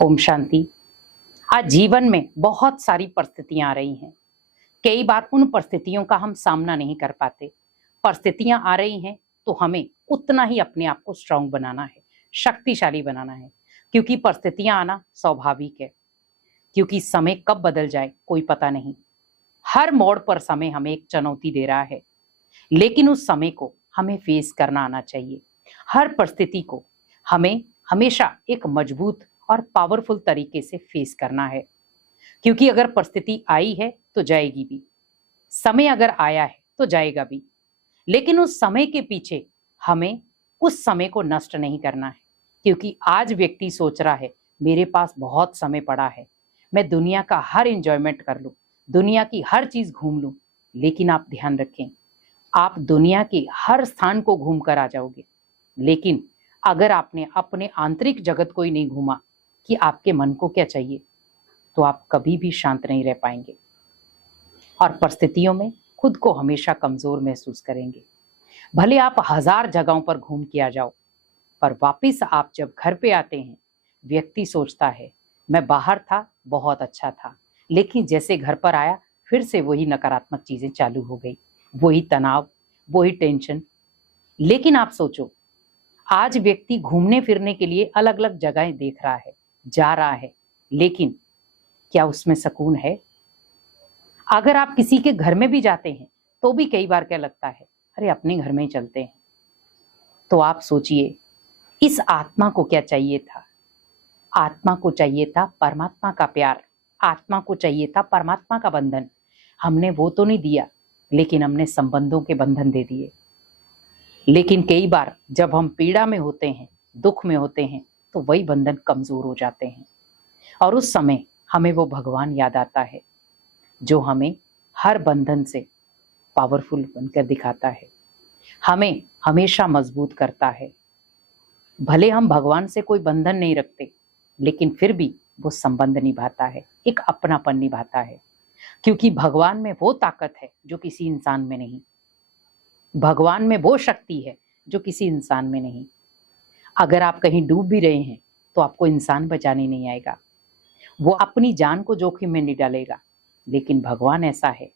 ओम शांति। आज जीवन में बहुत सारी परिस्थितियां आ रही हैं। कई बार उन परिस्थितियों का हम सामना नहीं कर पाते। परिस्थितियां आ रही हैं तो हमें उतना ही अपने आप को स्ट्रांग बनाना है, शक्तिशाली बनाना है, क्योंकि परिस्थितियां आना स्वाभाविक है। क्योंकि समय कब बदल जाए कोई पता नहीं। हर मोड़ पर समय हमें एक चुनौती दे रहा है, लेकिन उस समय को हमें फेस करना आना चाहिए। हर परिस्थिति को हमें हमेशा एक मजबूत और पावरफुल तरीके से फेस करना है, क्योंकि अगर परिस्थिति आई है तो जाएगी भी, समय अगर आया है तो जाएगा भी। लेकिन उस समय के पीछे हमें उस समय को नष्ट नहीं करना है, क्योंकि आज व्यक्ति सोच रहा है मेरे पास बहुत समय पड़ा है, मैं दुनिया का हर एंजॉयमेंट कर लूं, दुनिया की हर चीज घूम लूं। लेकिन आप ध्यान रखें, आप दुनिया के हर स्थान को घूम कर आ जाओगे, लेकिन अगर आपने अपने आंतरिक जगत को ही नहीं घूमा कि आपके मन को क्या चाहिए, तो आप कभी भी शांत नहीं रह पाएंगे और परिस्थितियों में खुद को हमेशा कमजोर महसूस करेंगे। भले आप 1000 जगहों पर घूम के आ जाओ, पर वापिस आप जब घर पे आते हैं, व्यक्ति सोचता है मैं बाहर था, बहुत अच्छा था, लेकिन जैसे घर पर आया फिर से वही नकारात्मक चीजें चालू हो गई, वही तनाव, वही टेंशन। लेकिन आप सोचो, आज व्यक्ति घूमने फिरने के लिए अलग अलग जगहें देख रहा है, जा रहा है, लेकिन क्या उसमें सुकून है? अगर आप किसी के घर में भी जाते हैं तो भी कई बार क्या लगता है, अरे अपने घर में ही चलते हैं। तो आप सोचिए, इस आत्मा को क्या चाहिए था? आत्मा को चाहिए था परमात्मा का प्यार, आत्मा को चाहिए था परमात्मा का बंधन। हमने वो तो नहीं दिया, लेकिन हमने संबंधों के बंधन दे दिए। लेकिन कई बार जब हम पीड़ा में होते हैं, दुख में होते हैं, तो वही बंधन कमजोर हो जाते हैं और उस समय हमें वो भगवान याद आता है जो हमें हर बंधन से पावरफुल बनकर दिखाता है, हमें हमेशा मजबूत करता है। भले हम भगवान से कोई बंधन नहीं रखते, लेकिन फिर भी वो संबंध निभाता है, एक अपनापन निभाता है, क्योंकि भगवान में वो ताकत है जो किसी इंसान में नहीं। भगवान में वो शक्ति है जो किसी इंसान में नहीं। अगर आप कहीं डूब भी रहे हैं तो आपको इंसान बचाने नहीं आएगा, वो अपनी जान को जोखिम में नहीं डालेगा। लेकिन भगवान ऐसा है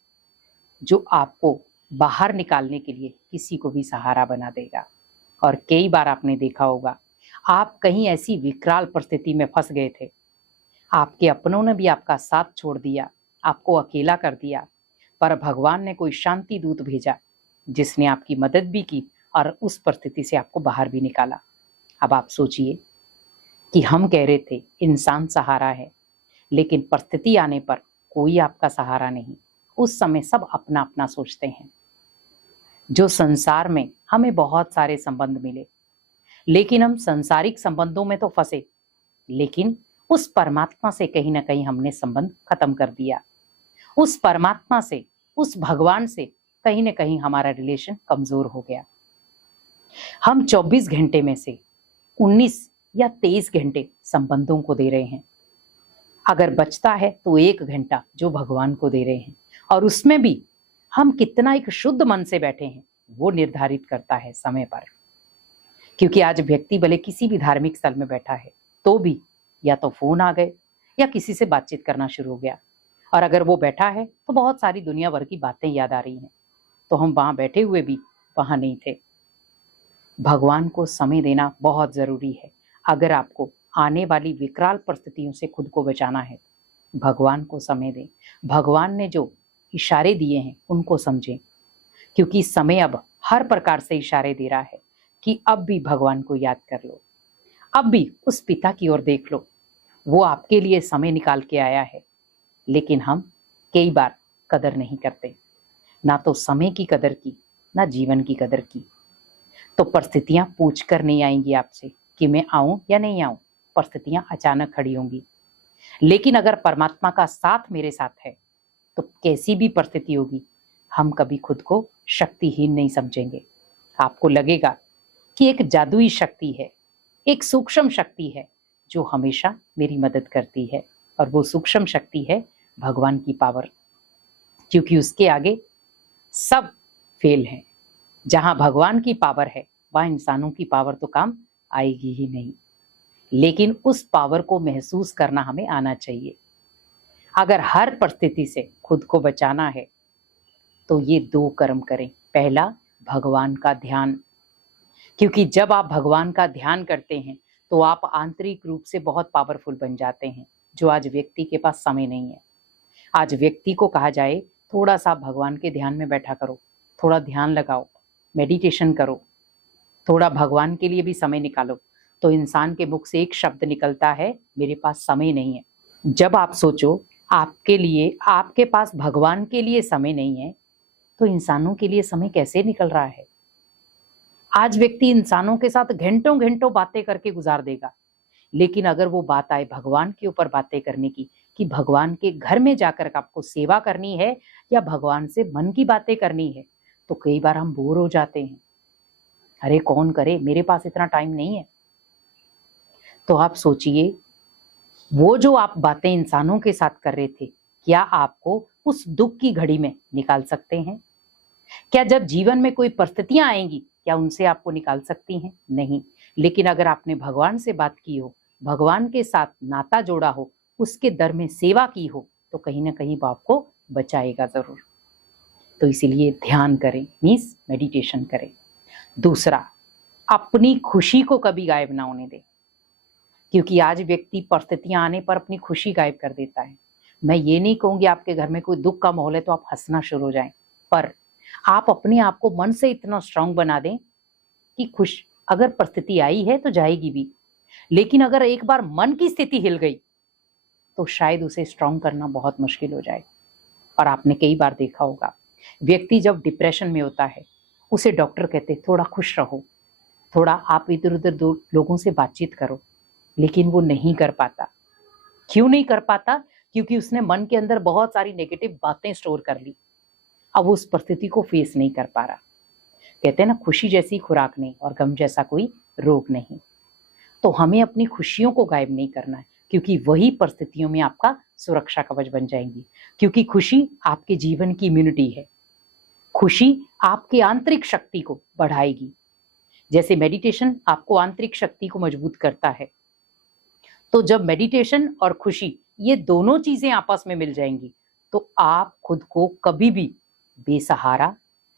जो आपको बाहर निकालने के लिए किसी को भी सहारा बना देगा। और कई बार आपने देखा होगा, आप कहीं ऐसी विकराल परिस्थिति में फंस गए थे, आपके अपनों ने भी आपका साथ छोड़ दिया, आपको अकेला कर दिया, पर भगवान ने कोई शांति दूत भेजा जिसने आपकी मदद भी की और उस परिस्थिति से आपको बाहर भी निकाला। अब आप सोचिए कि हम कह रहे थे इंसान सहारा है, लेकिन परिस्थिति आने पर कोई आपका सहारा नहीं। उस समय सब अपना अपना सोचते हैं। जो संसार में हमें बहुत सारे संबंध मिले, लेकिन हम सांसारिक संबंधों में तो फंसे, लेकिन उस परमात्मा से कहीं ना कहीं हमने संबंध खत्म कर दिया। उस परमात्मा से, उस भगवान से कहीं ना कहीं हमारा रिलेशन कमजोर हो गया। हम 24 घंटे में से 19 या 23 घंटे संबंधों को दे रहे हैं। अगर बचता है तो 1 घंटा जो भगवान को दे रहे हैं, और उसमें भी हम कितना एक शुद्ध मन से बैठे हैं वो निर्धारित करता है समय पर। क्योंकि आज व्यक्ति भले किसी भी धार्मिक स्थल में बैठा है तो भी या तो फोन आ गए या किसी से बातचीत करना शुरू हो गया, और अगर वो बैठा है तो बहुत सारी दुनिया भर की बातें याद आ रही हैं, तो हम वहां बैठे हुए भी वहां नहीं थे। भगवान को समय देना बहुत जरूरी है। अगर आपको आने वाली विकराल परिस्थितियों से खुद को बचाना है, भगवान को समय दें। भगवान ने जो इशारे दिए हैं उनको समझें, क्योंकि समय अब हर प्रकार से इशारे दे रहा है कि अब भी भगवान को याद कर लो, अब भी उस पिता की ओर देख लो, वो आपके लिए समय निकाल के आया है। लेकिन हम कई बार कदर नहीं करते, ना तो समय की कदर की, ना जीवन की कदर की। तो परिस्थितियां पूछ कर नहीं आएंगी आपसे कि मैं आऊं या नहीं आऊं, परिस्थितियां अचानक खड़ी होंगी। लेकिन अगर परमात्मा का साथ मेरे साथ है तो कैसी भी परिस्थिति होगी, हम कभी खुद को शक्तिहीन नहीं समझेंगे। आपको लगेगा कि एक जादुई शक्ति है, एक सूक्ष्म शक्ति है जो हमेशा मेरी मदद करती है, और वो सूक्ष्म शक्ति है भगवान की पावर, क्योंकि उसके आगे सब फेल है। जहां भगवान की पावर है वहां इंसानों की पावर तो काम आएगी ही नहीं। लेकिन उस पावर को महसूस करना हमें आना चाहिए। अगर हर परिस्थिति से खुद को बचाना है तो ये 2 कर्म करें। पहला, भगवान का ध्यान, क्योंकि जब आप भगवान का ध्यान करते हैं तो आप आंतरिक रूप से बहुत पावरफुल बन जाते हैं, जो आज व्यक्ति के पास समय नहीं है। आज व्यक्ति को कहा जाए थोड़ा सा भगवान के ध्यान में बैठा करो, थोड़ा ध्यान लगाओ, मेडिटेशन करो, थोड़ा भगवान के लिए भी समय निकालो, तो इंसान के मुख से एक शब्द निकलता है, मेरे पास समय नहीं है। जब आप सोचो आपके लिए, आपके पास भगवान के लिए समय नहीं है, तो इंसानों के लिए समय कैसे निकल रहा है? आज व्यक्ति इंसानों के साथ घंटों घंटों बातें करके गुजार देगा, लेकिन अगर वो बात आए भगवान के ऊपर बातें करने की, कि भगवान के घर में जाकर आपको सेवा करनी है या भगवान से मन की बातें करनी है, तो कई बार हम बोर हो जाते हैं। अरे कौन करे, मेरे पास इतना टाइम नहीं है। तो आप सोचिए, वो जो आप बातें इंसानों के साथ कर रहे थे, क्या आपको उस दुख की घड़ी में निकाल सकते हैं? क्या जब जीवन में कोई परिस्थितियां आएंगी, क्या उनसे आपको निकाल सकती हैं? नहीं। लेकिन अगर आपने भगवान से बात की हो, भगवान के साथ नाता जोड़ा हो, उसके दर में सेवा की हो, तो कहीं ना कहीं वो आपको बचाएगा जरूर। तो इसीलिए ध्यान करें, मीन्स मेडिटेशन करें। दूसरा, अपनी खुशी को कभी गायब ना होने दें, क्योंकि आज व्यक्ति परिस्थितियां आने पर अपनी खुशी गायब कर देता है। मैं ये नहीं कहूंगी आपके घर में कोई दुख का माहौल है तो आप हंसना शुरू हो जाएं, पर आप अपने आप को मन से इतना स्ट्रांग बना दें कि खुश, अगर परिस्थिति आई है तो जाएगी भी, लेकिन अगर एक बार मन की स्थिति हिल गई तो शायद उसे स्ट्रांग करना बहुत मुश्किल हो जाए। और आपने कई बार देखा होगा, व्यक्ति जब डिप्रेशन में होता है, उसे डॉक्टर कहते थोड़ा खुश रहो, थोड़ा आप इधर उधर दो लोगों से बातचीत करो, लेकिन वो नहीं कर पाता। क्यों नहीं कर पाता? क्योंकि उसने मन के अंदर बहुत सारी नेगेटिव बातें स्टोर कर ली, अब उस परिस्थिति को फेस नहीं कर पा रहा। कहते हैं ना, खुशी जैसी खुराक नहीं और गम जैसा कोई रोग नहीं। तो हमें अपनी खुशियों को गायब नहीं करना है, क्योंकि वही परिस्थितियों में आपका सुरक्षा कवच बन जाएंगी। क्योंकि खुशी आपके जीवन की इम्यूनिटी है, खुशी आपकी आंतरिक शक्ति को बढ़ाएगी। जैसे मेडिटेशन आपको आंतरिक शक्ति को मजबूत करता है, तो जब मेडिटेशन और खुशी ये दोनों चीजें आपस में मिल जाएंगी, तो आप खुद को कभी भी बेसहारा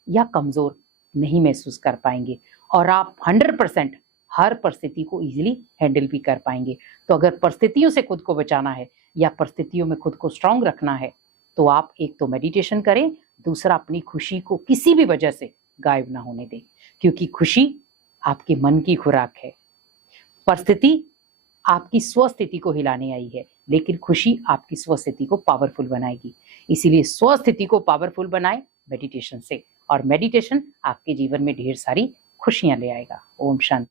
या कमजोर नहीं महसूस कर पाएंगे और आप 100% हर परिस्थिति को इजीली हैंडल भी कर पाएंगे। तो अगर परिस्थितियों से खुद को बचाना है या परिस्थितियों में खुद को स्ट्रांग रखना है, तो आप एक तो मेडिटेशन करें, दूसरा अपनी खुशी को किसी भी वजह से गायब ना होने दें, क्योंकि खुशी आपके मन की खुराक है। परिस्थिति आपकी स्वस्थिति को हिलाने आई है, लेकिन खुशी आपकी स्वस्थिति को पावरफुल बनाएगी। इसीलिए स्वस्थिति को पावरफुल बनाए मेडिटेशन से, और मेडिटेशन आपके जीवन में ढेर सारी खुशियां ले आएगा। ओम शांति।